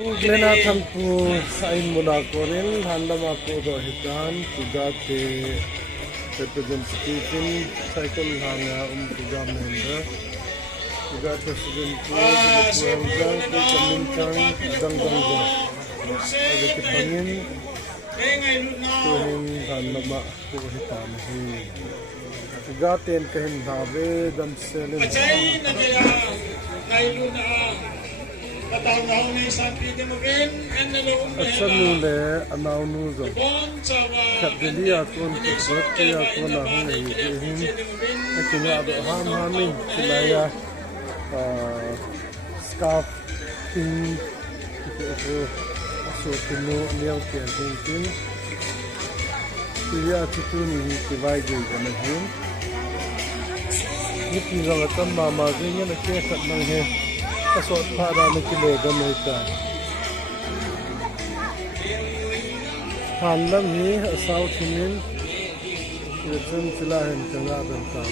Glena thampu sain muna korin handama ko do hitan tugate representative cycle hanga program member tugate president ko program ko kamintang dangdang go agate pangin tuhin handama ko hitan hi tugate kahin dhabe dan selen अच्छा नूले अनाउ नूज़ो कदलिया कौन कुर्तिया कौन आहूँ ये हिम अकेला अब हम हामी चिल्लाया scarf pink itu asopino niau tiang dia itu ni kivai jadi kan him ni pinjam akan mama dia nak kat nang he kasut pada nak kilo gamita handam ni asal sinin Yun sila hin kanga benta